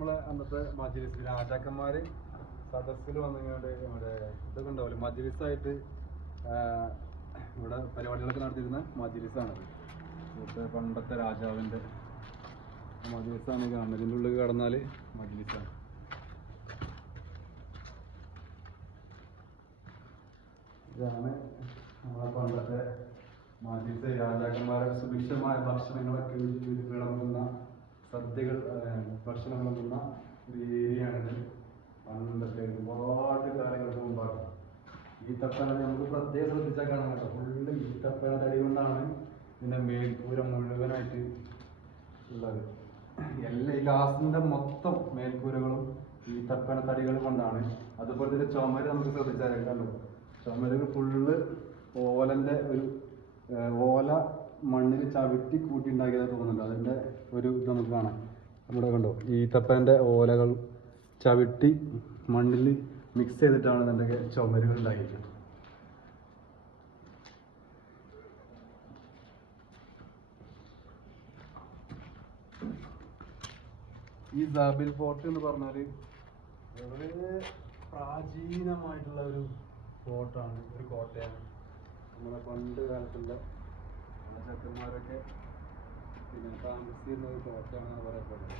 നമ്മളെ അന്നത്തെ മജ്‌ലിസ് രാജാക്കന്മാര് സദസ്സിൽ വന്നുകൊണ്ട് നമ്മുടെ ഇതൊക്കെ ഉണ്ടാവില്ല മജ്‌ലിസായിട്ട് ഇവിടെ പരിപാടികളൊക്കെ നടത്തിയിരുന്ന മജ്‌ലിസാണത്. ഇവിടുത്തെ പണ്ടത്തെ രാജാവിൻ്റെ മജ്‌ലിസാണ് കാണുന്നത്. ഇതിൻ്റെ ഉള്ളിൽ കടന്നാൽ മജ്‌ലിസാണ്. ഇതാണ് നമ്മളെ പണ്ടത്തെ മജ്‌ലിസ്. രാജാക്കന്മാരെ സുഭിക്ഷമായ ഭക്ഷണങ്ങളൊക്കെ വിളമ്പുന്ന സദ്യകൾ ഭക്ഷണം വിളമ്പുന്ന ഒരു ഏരിയയാണിത്. പണ്ടത്തെ ഒരുപാട് കാലങ്ങൾക്ക് മുമ്പാണ്. ഈത്തപ്പന നമുക്ക് പ്രത്യേകം ശ്രദ്ധിച്ചാൽ കാണാൻ കേട്ടോ. ഫുള്ള് ഈത്തപ്പന തടി കൊണ്ടാണ് ഇതിൻ്റെ മേൽക്കൂര മുഴുവനായിട്ട് ഉള്ളത്. എല്ലാ ഈ ഗ്ലാസിൻ്റെ മൊത്തം മേൽക്കൂരകളും ഈത്തപ്പന തടികൾ കൊണ്ടാണ്. അതുപോലെ തന്നെ ചുമര് നമുക്ക് ശ്രദ്ധിച്ചാൽ കണ്ടോ, ചുമരുകൾ ഫുള്ള് ഓലൻ്റെ ഒരു ഓല മണ്ണിൽ ചവിട്ടി കൂട്ടി ഉണ്ടാക്കിയതായി തോന്നുന്നുണ്ട്. അതിൻ്റെ ഒരു ഇത് നമുക്ക് കാണാം. നമ്മുടെ കണ്ടോ ഈത്തപ്പൻ്റെ ഓലകൾ ചവിട്ടി മണ്ണിൽ മിക്സ് ചെയ്തിട്ടാണ് ഇതിൻ്റെ ചുമരുകൾ ഉണ്ടാക്കിയിരിക്കുന്നത്. ഈ സാബിൽ ഫോർട്ട് എന്ന് പറഞ്ഞാൽ വളരെ പ്രാചീനമായിട്ടുള്ള ഒരു ഫോർട്ടാണ്, ഒരു കോട്ടയാണ്. നമ്മളെ പണ്ട് കാലത്തുള്ള ചെക്കന്മാരൊക്കെ പിന്നെ താമസിക്കുന്ന ഒരു കോട്ടയാണെന്ന് പറയപ്പെടുന്നത്.